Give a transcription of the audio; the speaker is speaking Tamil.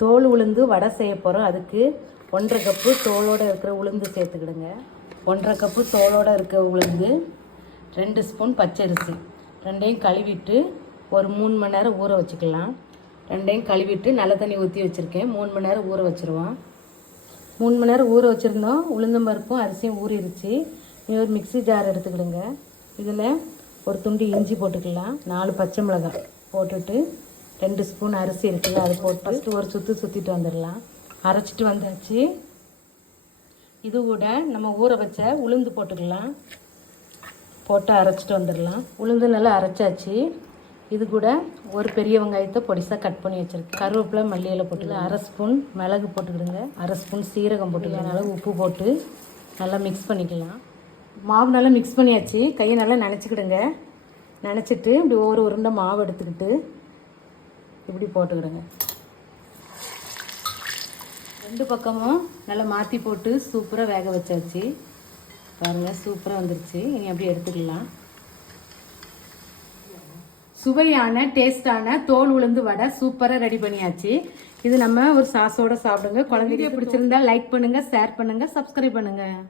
தோல் உளுந்து வடை செய்ய போகிறோம். அதுக்கு 1.5 கப்பு தோலோடு இருக்கிற உளுந்து சேர்த்துக்கிடுங்க. 1.5 கப்பு தோலோடு இருக்கிற உளுந்து, 2 ஸ்பூன் பச்சரிசி, ரெண்டையும் கழுவிட்டு ஒரு 3 மணி நேரம் ஊற வச்சுக்கலாம். ரெண்டையும் கழுவிட்டு நல்ல தண்ணி ஊற்றி வச்சுருக்கேன். 3 மணி நேரம் ஊற வச்சுருவோம். 3 மணி நேரம் ஊற வச்சுருந்தோம். உளுந்தம் பருப்பும் அரிசியும் ஊறிடுச்சு. இது ஒரு மிக்ஸி ஜார் எடுத்துக்கிடுங்க. இதில் ஒரு துண்டு இஞ்சி போட்டுக்கலாம். 4 பச்சை மிளகாய் போட்டுட்டு 2 ஸ்பூன் அரிசி இருக்குல்ல அது போட்டு ஃபஸ்ட்டு ஒரு சுற்றிட்டு வந்துடலாம். அரைச்சிட்டு வந்தாச்சு. இது கூட நம்ம ஊற வச்ச உளுந்து போட்டுக்கலாம். போட்டு அரைச்சிட்டு வந்துடலாம். உளுந்து நல்லா அரைச்சாச்சு. இது கூட ஒரு பெரிய வெங்காயத்தை பொடிசாக கட் பண்ணி வச்சுருக்கேன். கருவேப்பிலை, மல்லி இலை போட்டுக்கலாம். 1/2 ஸ்பூன் மிளகு போட்டுக்கிடுங்க. 1/2 ஸ்பூன் சீரகம் போட்டுக்கலாம். நல்லா உப்பு போட்டு நல்லா மிக்ஸ் பண்ணிக்கலாம். மாவு நல்லா மிக்ஸ் பண்ணியாச்சு. கையை நல்லா நனைச்சிக்கிடுங்க. நனைச்சிட்டு இப்படி ஒரு உருண்டை மாவு எடுத்துக்கிட்டு இப்படி போட்டுக்கிடுங்க. 2 பக்கமும் நல்லா மாற்றி போட்டு சூப்பராக வேக வச்சாச்சு. பாருங்கள், சூப்பராக வந்துருச்சு. இனி அப்படி எடுத்துக்கலாம். சுவையான டேஸ்டான தோல் உளுந்து வடை சூப்பராக ரெடி பண்ணியாச்சு. இது நம்ம ஒரு சாஸோட சாப்பிடுங்க. குழந்தைங்க பிடிச்சிருந்தா லைக் பண்ணுங்கள், ஷேர் பண்ணுங்கள், சப்ஸ்கிரைப் பண்ணுங்கள்.